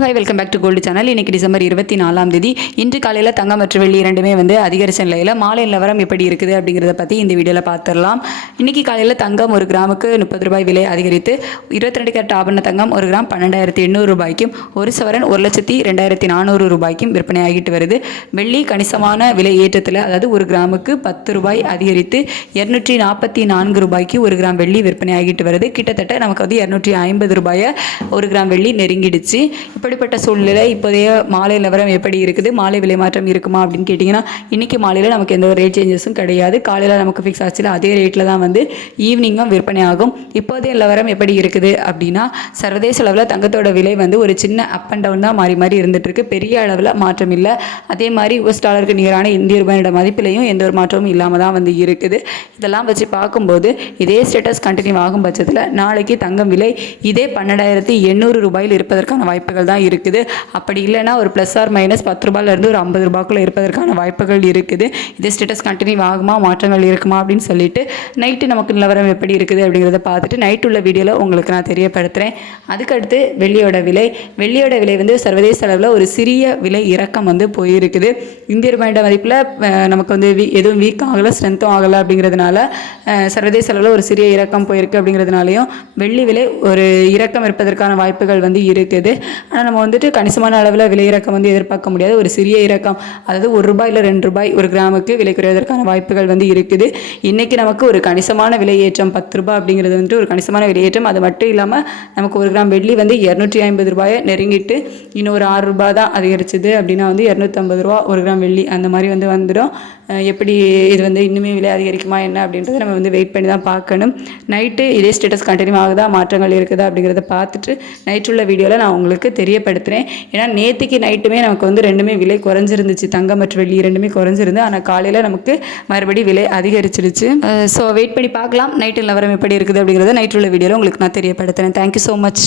Hi welcome back to gold channel இன்னைக்கு December இருபத்தி நாலாம் தேதி. இன்று காலையில் தங்கம் மற்றும் வெள்ளி இரண்டுமே வந்து அதிகரிச்ச நிலையில் மாலை நிலவரம் எப்படி இருக்குது அப்படிங்கிறத பற்றி இந்த வீடியோவில் பார்த்துடலாம் இன்னைக்கு காலையில் தங்கம் ஒரு கிராமுக்கு முப்பது ரூபாய் விலை அதிகரித்து இருபத்தி ரெண்டு கேரட் ஆபரண தங்கம் ஒரு கிராம் பன்னெண்டாயிரத்தி எண்ணூறு ரூபாய்க்கும் ஒரு சவரன் ஒரு லட்சத்தி ரெண்டாயிரத்தி நானூறு ரூபாய்க்கும் விற்பனையாகிட்டு வருது. வெள்ளி கணிசமான விலை ஏற்றத்தில் அதாவது ஒரு கிராமுக்கு பத்து ரூபாய் அதிகரித்து இரநூற்றி நாற்பத்தி நான்கு ரூபாய்க்கு ஒரு கிராம் வெள்ளி விற்பனையாகிட்டு வருது. கிட்டத்தட்ட நமக்கு வந்து இரநூற்றி ஐம்பது ரூபாயை ஒரு கிராம் வெள்ளி நெருங்கிடுச்சு. இப்படிப்பட்ட சூழ்நிலை? இப்போதைய மாலை நிலவரம் எப்படி இருக்குது? மாலை விலை மாற்றம் இருக்குமா அப்படின்னு கேட்டிங்கன்னா இன்றைக்கி மாலையில் நமக்கு எந்த ஒரு ரேட் சேஞ்சஸும் கிடையாது. காலையில் நமக்கு ஃபிக்ஸ் ஆச்சுல அதே ரேட்டில் தான் வந்து ஈவினிங்கும் விற்பனை ஆகும். இப்போதைய நிலவரம் எப்படி இருக்குது அப்படின்னா சர்வதேச அளவில் தங்கத்தோட விலை வந்து ஒரு சின்ன அப் அண்ட் டவுன் தான் மாறி மாறி இருந்துகிட்ருக்கு பெரிய அளவில் மாற்றம் இல்லை. அதே மாதிரி யூஎஸ் டாலருக்கு நிகரான இந்திய ரூபாயோட மதிப்பிலையும் எந்த ஒரு மாற்றமும் இல்லாமல் தான் வந்து இருக்குது. இதெல்லாம் வச்சு பார்க்கும்போது இதே ஸ்டேட்டஸ் கண்டினியூ ஆகும் பட்சத்தில் நாளைக்கு தங்கம் விலை இதே பன்னெண்டாயிரத்தி எண்ணூறு ரூபாயில் இருப்பதற்கான வாய்ப்புகள் தான் இருக்குது. அப்படி இல்லைன்னா ஒரு ப்ளஸ் ஆர் மைனஸ் பத்து ரூபாயிலேருந்து ஒரு ஐம்பது ரூபாய்க்குள்ளே இருப்பதற்கான வாய்ப்புகள் இருக்குது. இதே ஸ்டேட்டஸ் கண்டினியூ ஆகுமா மாற்றங்கள் இருக்குமா அப்படின்னு சொல்லிட்டு நைட்டு நமக்கு நிலவரம் எப்படி இருக்குது அப்படிங்கிறத பார்த்துட்டு நைட் உள்ள வீடியோவில் உங்களுக்கு நான் தெரியப்படுத்துகிறேன் அதுக்கடுத்து வெள்ளியோட விலை. வெள்ளியோட விலை வந்து சர்வதேச அளவில் ஒரு சிறிய விலை இறக்கம் வந்து போயிருக்குது. இந்திய ரூபாயோட மதிப்பில் நமக்கு வந்து வீ எதுவும் வீக் ஆகலை ஸ்ட்ரென்த்தும் ஆகலை அப்படிங்கிறதுனால சர்வதேச அளவில் ஒரு சிறிய இறக்கம் போயிருக்கு அப்படிங்கிறதுனாலையும் வெள்ளி விலை ஒரு இறக்கம் இருப்பதற்கான வாய்ப்புகள் வந்து இருக்குது. ஆனால் நம்ம வந்துட்டு கணிசமான அளவில் விலை இறக்கம் வந்து எதிர்பார்க்க முடியாது. ஒரு சிறிய இறக்கம் அதாவது ஒரு ரூபாய் இல்லை ரெண்டு ரூபாய் ஒரு கிராமுக்கு விலை குறைவதற்கான வாய்ப்புகள் வந்து இருக்குது. இன்றைக்கி நமக்கு ஒரு கணிசமான விலையேற்றம் பத்து ரூபாய் அப்படிங்கிறது வந்துட்டு ஒரு கணிசமான விலையேற்றம். அது மட்டும் இல்லாமல் நமக்கு ஒரு கிராம் வெள்ளி வந்து இரநூற்றி ஐம்பது ரூபாயை நெருங்கிட்டு இன்னும் ஒரு ஆறு ரூபாய் தான் அதிகரிச்சது அப்படின்னா வந்து இரநூத்தம்பது ரூபா ஒரு கிராம் வெள்ளி அந்த மாதிரி வந்து வந்துடும். எப்படி இது வந்து இன்னுமே விலை அதிகரிக்குமா என்ன அப்படின்றத நம்ம வந்து வெயிட் பண்ணி தான் பார்க்கணும். நைட்டு இதே ஸ்டேட்டஸ் கண்டினியூ ஆகுதா மாற்றங்கள் இருக்குதா அப்படிங்கிறத பார்த்துட்டு நைட்டுள்ள உள்ள வீடியோவில் நான் உங்களுக்கு தெரியப்படுத்துகிறேன் ஏன்னா நேற்றுக்கு நைட்டுமே நமக்கு வந்து ரெண்டுமே விலை குறைஞ்சிருந்துச்சு. தங்கம் மற்றும் வெள்ளி ரெண்டுமே குறைஞ்சிருந்து ஆனால் காலையில் நமக்கு மறுபடி விலை அதிகரிச்சிருச்சு. ஸோ வெயிட் பண்ணி பார்க்கலாம். நைட்டு நிலவரம் எப்படி இருக்குது அப்படிங்கிறத நைட் உள்ள வீடியோவில் உங்களுக்கு நான் தெரியப்படுத்துகிறேன் தேங்க்யூ ஸோ மச்